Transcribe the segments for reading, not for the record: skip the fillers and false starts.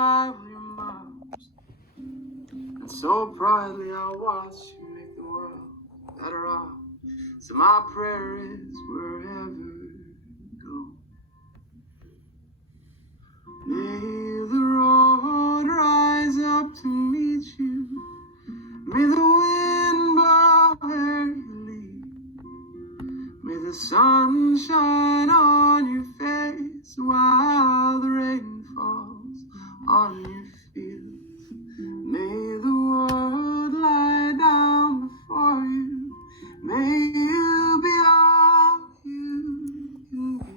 rival your moms. And so proudly I'll watch you make the world better off. So my prayer is wherever you go, may the road rise up to meet you. May the wind blow where you lead. May the sun shine on your face while the rain falls on your fields. May the world lie down before you. May you be all you can be.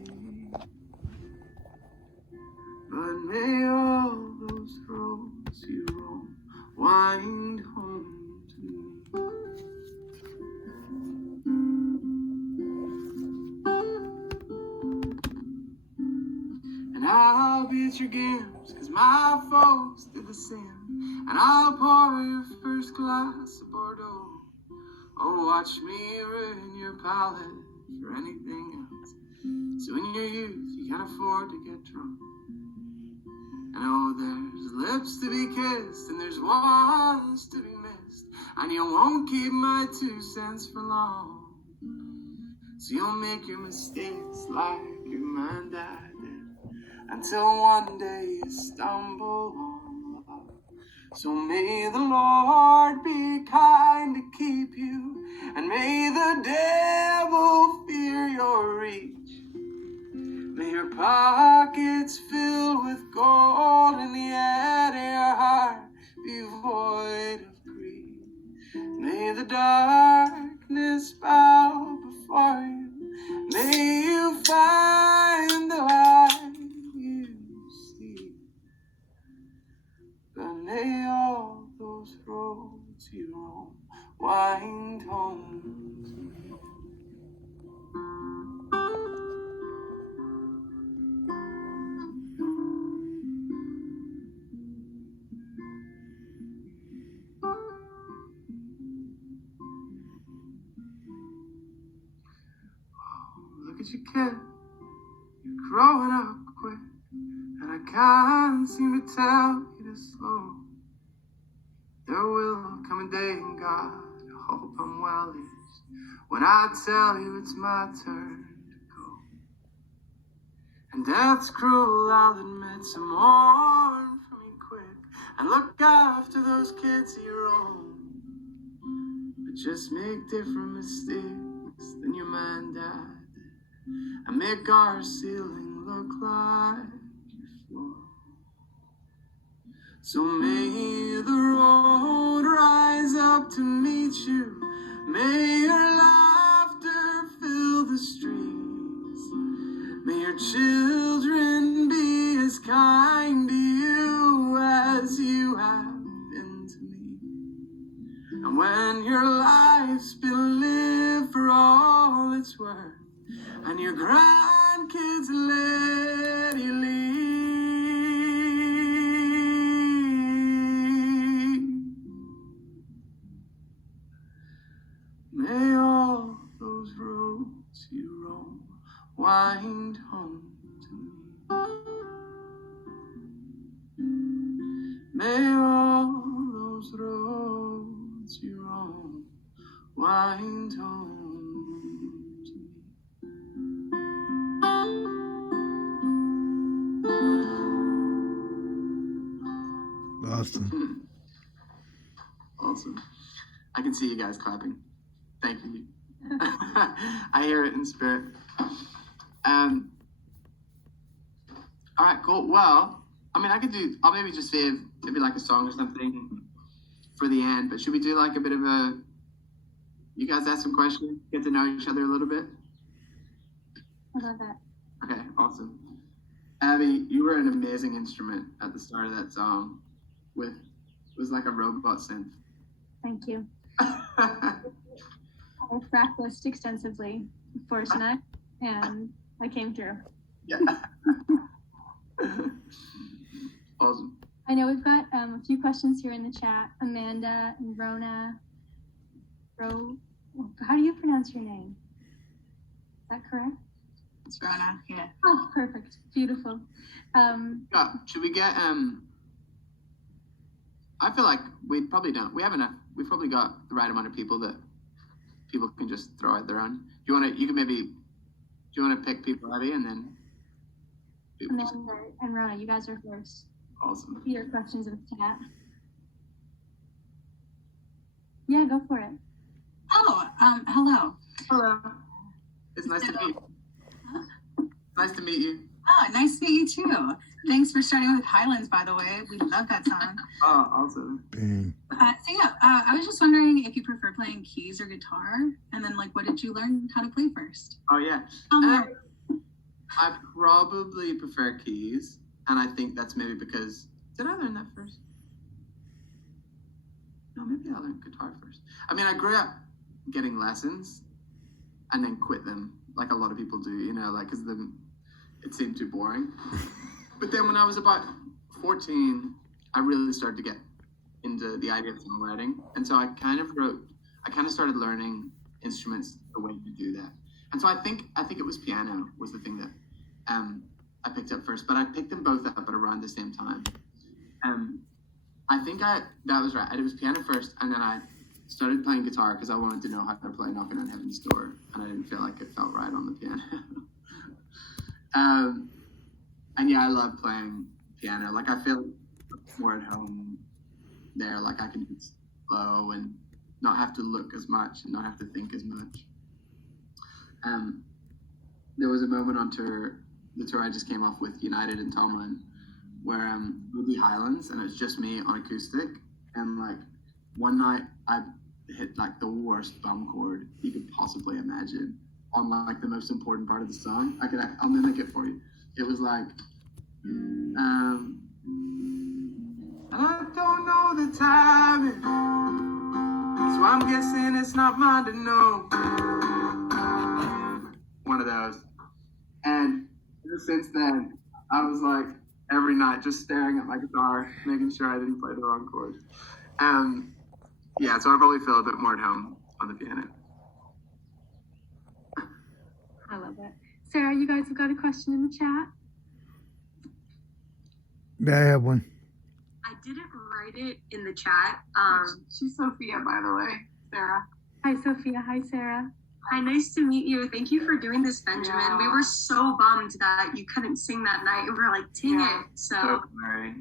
But may all those roads you roam wind home to me. And I'll be at your games, 'cause my folks did the same. And I'll pour your first glass of Bordeaux. Oh, watch me ruin your palate for anything else. So in your youth, you can't afford to get drunk. And oh, there's lips to be kissed, and there's ones to be missed. And you won't keep my 2 cents for long. So you'll make your mistakes like your man dad did, until one day you stumble on love. So may the Lord be kind to keep you, and may the devil fear your reach. May your pockets fill with gold, and yet your heart be void of greed. May the darkness bow before you. May you find the light you see. But may all those roads you roam wind home to me. Look at you, kid, you're growing up quick, and I can't seem to tell you to slow. There will come a day in God, I hope I'm well aged, when I tell you it's my turn to go. And death's cruel, I'll admit, so mourn for me quick, and look after those kids of your own. But just make different mistakes than your man dad, and make our ceiling look like your floor. So may the road rise up to meet you. May your laughter fill the streets. May your children be as kind to you as you have been to me. And when your life's been lived for all it's worth, and your grandkids let you leave, may all those roads you roam wind home to me. May all those roads you roam wind home. Awesome. Awesome. I can see you guys clapping. Thank you. I hear it in spirit. All right, cool. Well, I mean, I'll maybe just save maybe like a song or something for the end, but should we do like a bit of you guys ask some questions, get to know each other a little bit? I love that. Okay, awesome. Abby, you were an amazing instrument at the start of that song. It was like a robot synth. Thank you. I practiced extensively for tonight, and I came through. Yeah. Awesome. I know we've got a few questions here in the chat. Amanda and Rona. How do you pronounce your name? Is that correct? It's Rona, yeah. Oh, perfect. Beautiful. Should we get I feel like we probably don't. We have enough. We've probably got the right amount of people that people can just throw out their own. Do you want to? You can maybe. Do you want to pick people, Abby, and then? Amanda and Rona, you guys are first. Awesome. Your questions in the chat. Yeah, go for it. Oh, hello. Hello. It's nice to meet you. Huh? Nice to meet you. Oh, nice to meet you too. Thanks for starting with Highlands, by the way. We love that song. Oh, awesome. Bang. I was just wondering if you prefer playing keys or guitar, and then like, what did you learn how to play first? Oh yeah. Um, I probably prefer keys, and I think that's maybe because did I learn that first? No, maybe I learned guitar first. I mean, I grew up getting lessons, and then quit them, like a lot of people do. You know, like because it seemed too boring. But then when I was about 14, I really started to get into the idea of songwriting, and so I kind of started learning instruments the way you do that. And so I think it was piano was the thing that I picked up first, but I picked them both up at around the same time. I think that was right. It was piano first, and then I started playing guitar because I wanted to know how to play Knocking on Heaven's Door, and I didn't feel like it felt right on the piano. And yeah, I love playing piano. Like I feel more at home there. Like I can just flow and not have to look as much and not have to think as much. There was a moment on the tour I just came off with United and Tomlin, where we'd be Highlands and it was just me on acoustic. And like one night I hit like the worst bum chord you could possibly imagine on like the most important part of the song. I'll mimic it for you. It was like, I don't know the timing, so I'm guessing it's not mine to know. One of those. And ever since then, I was like every night just staring at my guitar, making sure I didn't play the wrong chord. Yeah, so I probably feel a bit more at home on the piano. I love it. Sarah, you guys have got a question in the chat? Yeah, I have one. I didn't write it in the chat. She's Sophia, by the way, Sarah. Hi, Sophia. Hi, Sarah. Hi, nice to meet you. Thank you for doing this, Benjamin. Yeah. We were so bummed that you couldn't sing that night. We were like, dang it. So sorry.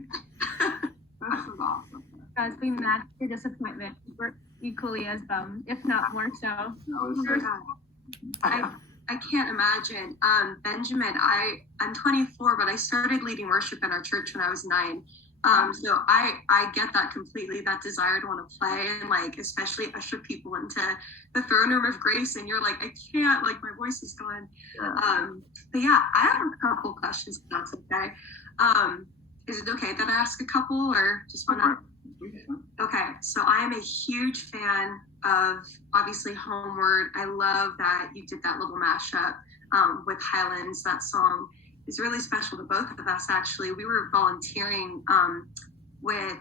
this is awesome. Guys, we matched your disappointment. We're equally as bummed, if not more so. I can't imagine. Benjamin, I'm 24, but I started leading worship in our church when I was 9. So I get that completely, that desire to want to play and like especially usher people into the throne room of grace, and you're like, I can't, like my voice is gone. Yeah. But yeah, I have a couple questions if that's okay. Is it okay that I ask a couple or just want to? Okay, so I am a huge fan of obviously Homeward. I love that you did that little mashup with Highlands. That song is really special to both of us, actually. We were volunteering with,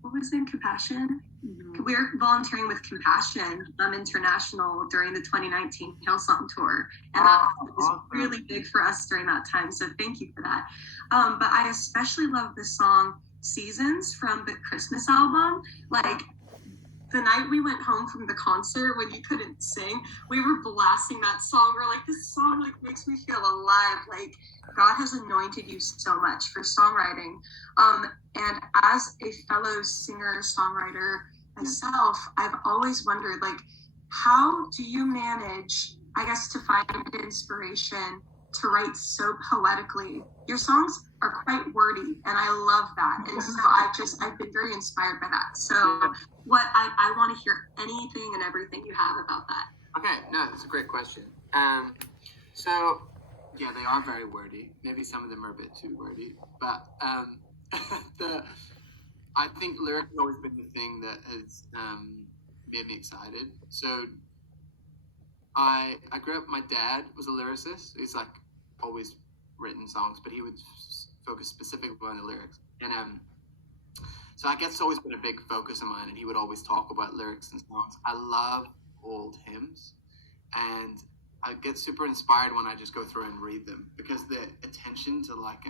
what was it, Compassion? Mm-hmm. We were volunteering with Compassion International during the 2019 Hillsong Tour. And that was really big for us during that time, so thank you for that. But I especially love the song Seasons from the Christmas album. Like, the night we went home from the concert when you couldn't sing, we were blasting that song. We're like, this song like makes me feel alive. Like God has anointed you so much for songwriting. And as a fellow singer-songwriter myself, I've always wondered, like, how do you manage, I guess, to find inspiration to write so poetically? Your songs are quite wordy, and I love that. And so I've been very inspired by that. So I want to hear anything and everything you have about that. Okay, no, it's a great question. So yeah, they are very wordy. Maybe some of them are a bit too wordy, but I think lyrics have always been the thing that has made me excited. So I grew up. My dad was a lyricist. He's like always written songs, but he would focus specifically on the lyrics. And so I guess it's always been a big focus of mine, and he would always talk about lyrics and songs. I love old hymns, and I get super inspired when I just go through and read them, because the attention to like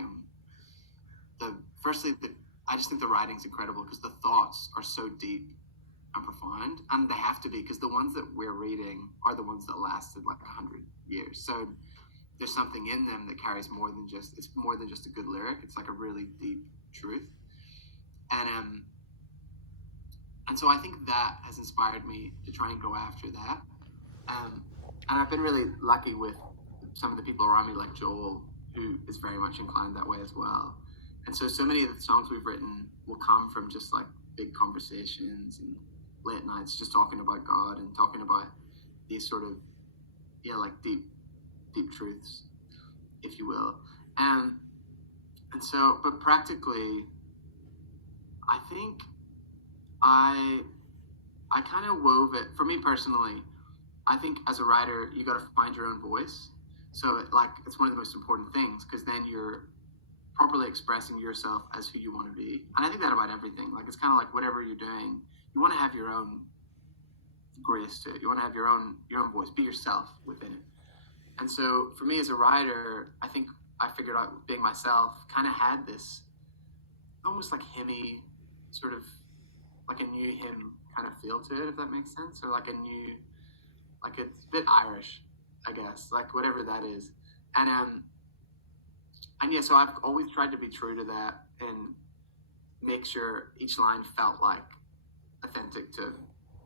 the I just think the writing's incredible because the thoughts are so deep and profound, and they have to be because the ones that we're reading are the ones that lasted like 100 years. So there's something in them that carries more than just a good lyric. It's like a really deep truth, and so I think that has inspired me to try and go after that. And I've been really lucky with some of the people around me, like Joel, who is very much inclined that way as well. And so many of the songs we've written will come from just like big conversations and late nights, just talking about God and talking about these sort of, like deep truths, if you will. And so, but practically, I think I kind of wove it, for me personally, I think as a writer, you got to find your own voice. So it's one of the most important things, because then you're properly expressing yourself as who you want to be. And I think that about everything. Like, it's kind of like whatever you're doing, you want to have your own grace to it. You want to have your own voice, be yourself within it. And so for me as a writer, I think I figured out being myself kind of had this almost like hymny, sort of like a new hymn kind of feel to it, if that makes sense, or like a new, like it's a bit Irish, I guess, like whatever that is. And yeah, so I've always tried to be true to that and make sure each line felt like authentic to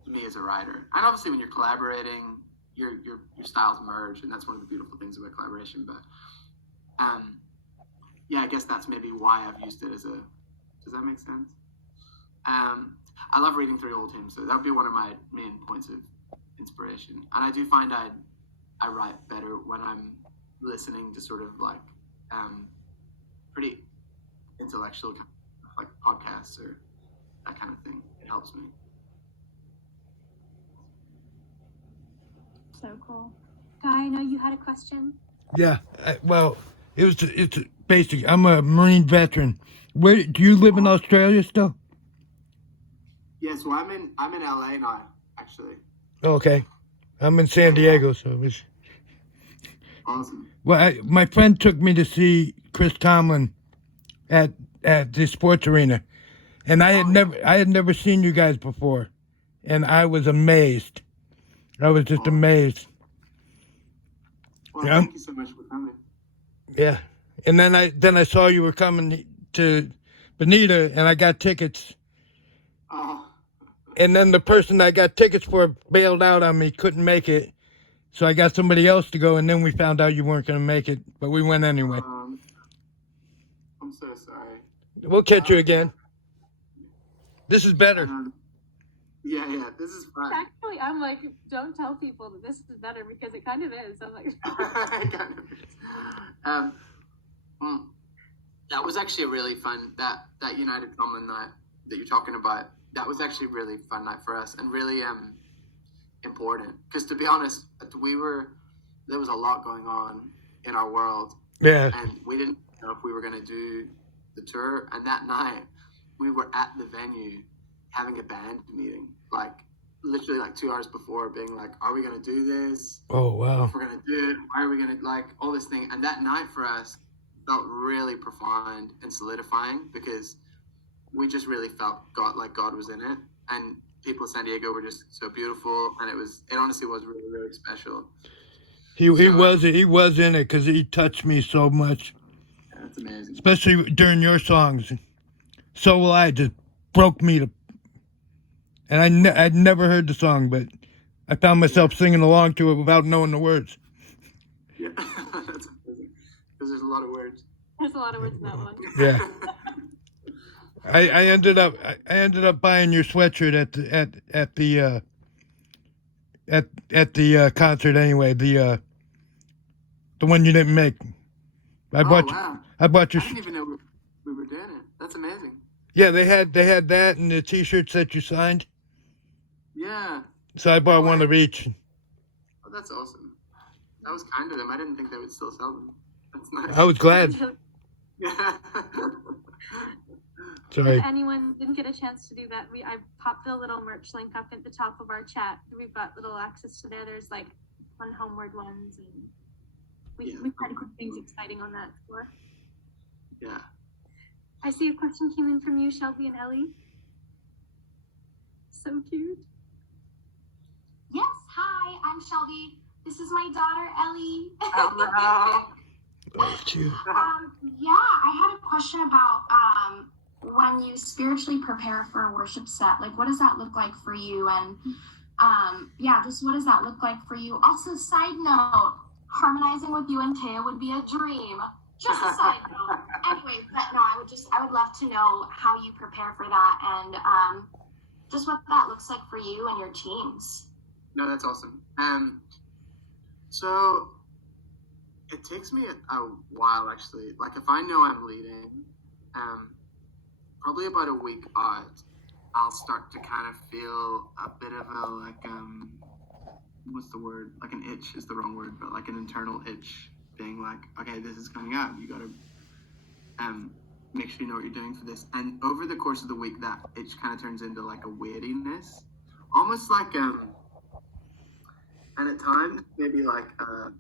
me as a writer. And obviously when you're collaborating, your styles merge, and that's one of the beautiful things about collaboration. But yeah, I guess that's maybe why I've used it as a, does that make sense? I love reading through old hymns, so that would be one of my main points of inspiration. And I do find I write better when I'm listening to sort of like pretty intellectual like podcasts or that kind of thing. It helps me. So cool. Guy, I know you had a question. Yeah. Well, it's basic. I'm a Marine veteran. Where do you live in Australia still? Yeah, so I'm in LA now, actually. Okay. I'm in San Diego, so it was Awesome. well. My friend took me to see Chris Tomlin at the sports arena, and I had never seen you guys before, and I was amazed. I was just amazed. Well, thank you so much for coming. Yeah, and then I saw you were coming to Bonita, and I got tickets. Oh. And then the person I got tickets for bailed out on me, couldn't make it. So I got somebody else to go, and then we found out you weren't going to make it, but we went anyway. I'm so sorry. We'll catch you again. This is better. Yeah, this is fun. Actually, I'm like, don't tell people that this is better because it kind of is. I'm like, It kind of is. That was actually a really fun, that United Common night that you're talking about. That was actually a really fun night for us and really important. Because to be honest, there was a lot going on in our world. Yeah. And we didn't know if we were going to do the tour. And that night, we were at the venue having a band meeting, like literally like 2 hours before, being like, are we going to do this? Oh, wow. If we're going to do it, why are we going to, like, all this thing. And that night for us felt really profound and solidifying because we just really felt God was in it, and people of San Diego were just so beautiful, and it honestly was really, really special. He was in it because he touched me so much. Yeah, that's amazing. Especially during your songs. So Will I just broke me to, and I'd never heard the song, but I found myself singing along to it without knowing the words. Yeah, that's amazing because there's a lot of words. there's a lot of words in that one. Yeah. I ended up buying your sweatshirt at the concert anyway. The one you didn't make. I bought wow. I bought your. I didn't even know we were doing it. That's amazing. Yeah, they had that and the T-shirts that you signed. Yeah. So I bought one of each. Oh, that's awesome. That was kind of them. I didn't think they would still sell them. That's nice. I was glad. Yeah. Sorry. If anyone didn't get a chance to do that, I popped a little merch link up at the top of our chat. We've got little access to there. There's like fun homeward ones, and we try to keep things exciting on that floor. Yeah. I see a question came in from you, Shelby and Ellie. So cute. Yes, hi, I'm Shelby. This is my daughter, Ellie. Hello. Oh, cute. Yeah, I had a question about when you spiritually prepare for a worship set, like what does that look like for you? And yeah, just what does that look like for you? Also, side note, harmonizing with you and Taya would be a dream. Just a side note. Anyway, but no, I would love to know how you prepare for that and just what that looks like for you and your teams. No, that's awesome. So it takes me a while actually. Like if I know I'm leading, probably about a week out, I'll start to kind of feel a bit of a like what's the word? Like an itch is the wrong word, but like an internal itch, being like, okay, this is coming up. You gotta make sure you know what you're doing for this. And over the course of the week, that itch kind of turns into like a weightiness, almost like and at times maybe like a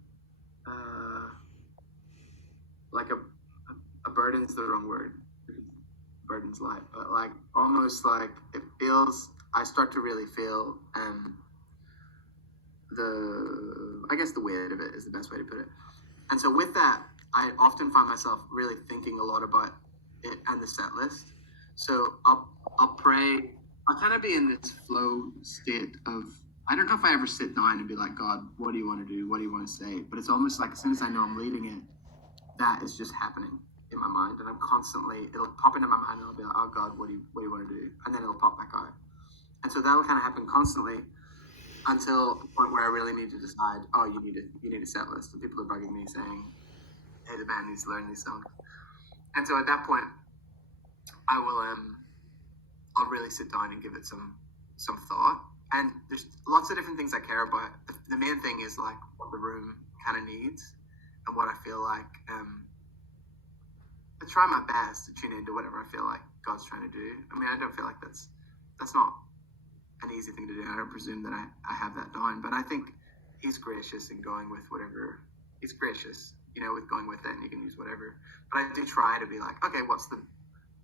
burden's the wrong word. Burden's light, but like almost like it feels. I start to really feel I guess the weight of it is the best way to put it. And so with that, I often find myself really thinking a lot about it and the set list. So I'll pray. I'll kind of be in this flow state of, I don't know if I ever sit down and be like, God, what do you want to do? What do you want to say? But it's almost like as soon as I know I'm leading it, that is just happening in my mind, and I'm constantly, it'll pop into my mind, and I'll be like, oh God, what do you want to do? And then it'll pop back out. And so that'll kind of happen constantly until the point where I really need to decide, oh, you need a set list. And people are bugging me saying, hey, the band needs to learn these songs. And so at that point, I will, I'll really sit down and give it some thought. And there's lots of different things I care about. The main thing is like what the room kind of needs and what I feel like. I try my best to tune into whatever I feel like God's trying to do. I mean, I don't feel like that's not an easy thing to do. I don't presume that I have that down, but I think He's gracious in going with whatever. He's gracious, with going with it, and you can use whatever. But I do try to be like, okay,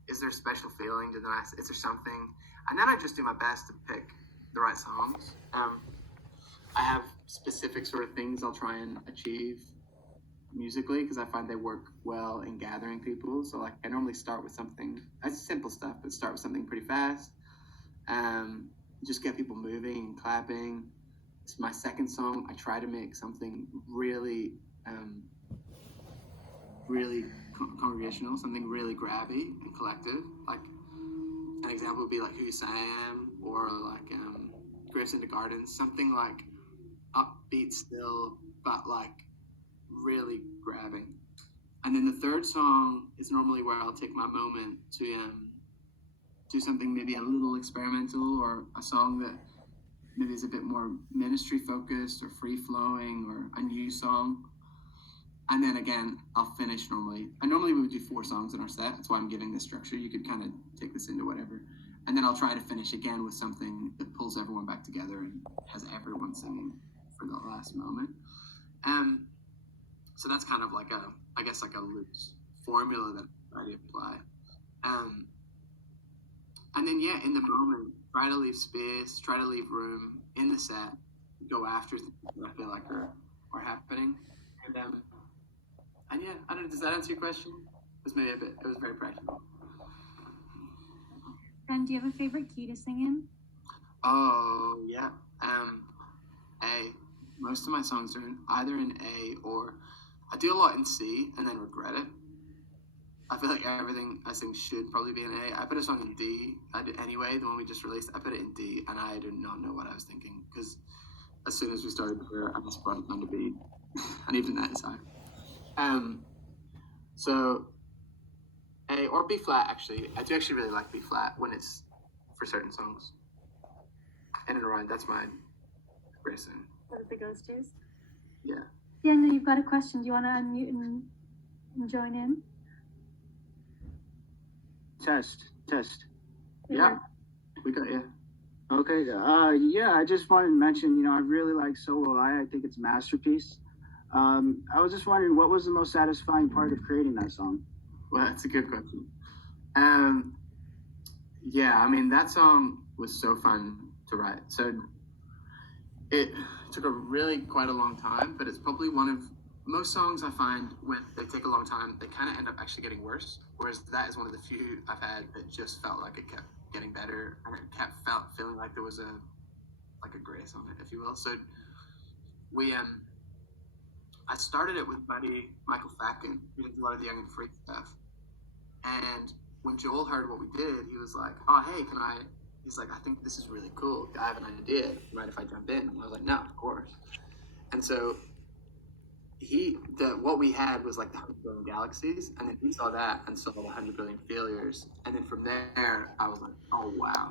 is there a special feeling? Is there something? And then I just do my best to pick the right songs. I have specific sort of things I'll try and achieve musically because I find they work well in gathering people. So like I normally start with something, that's simple stuff, but start with something pretty fast. Just get people moving and clapping. It's my second song. I try to make something really congregational, something really grabby and collective. Like an example would be like Who You Say I Am, or like Graves into Gardens, something like upbeat still, but like really grabbing. And then the third song is normally where I'll take my moment to do something maybe a little experimental, or a song that maybe is a bit more ministry focused or free flowing, or a new song. And then again, I'll finish normally. And normally we would do 4 songs in our set. That's why I'm giving this structure. You could kind of take this into whatever. And then I'll try to finish again with something that pulls everyone back together and has everyone singing for the last moment. So that's kind of like I guess like a loose formula that I try to apply. And then in the moment, try to leave space, try to leave room in the set, go after things that I feel like are happening. And I don't know, does that answer your question? It was very practical. And do you have a favorite key to sing in? Oh, yeah. A. Most of my songs are either in A, or I do a lot in C and then regret it. I feel like everything I sing should probably be in A. I put a song in D. Anyway, the one we just released, I put it in D, and I did not know what I was thinking, because as soon as we started here, I just brought it down to B. And even that is high. So A or B flat, actually. I do actually really like B flat when it's for certain songs. In and around, that's my racing. What are the go-tos? Yeah. Yeah, no, you've got a question. Do you want to unmute and join in? Test. Yeah. We got you. Okay. Yeah, I just wanted to mention, I really like Solo I think it's a masterpiece. I was just wondering, what was the most satisfying part of creating that song? Well, that's a good question. Yeah, I mean, that song was so fun to write. So it took quite a long time, but it's probably one of most songs I find when they take a long time, they kind of end up actually getting worse. Whereas that is one of the few I've had that just felt like it kept getting better and it kept feeling like there was a grace on it, if you will. So we I started it with my buddy Michael Facken, who does a lot of the Young and Free stuff. And when Joel heard what we did, he was like, "Oh, hey, can I?" He's like, "I think this is really cool. I have an idea. You mind if I jump in?" And I was like, "No, of course." And so what we had was like the 100 billion galaxies, and then he saw that and saw the 100 billion failures, and then from there, I was like, "Oh wow."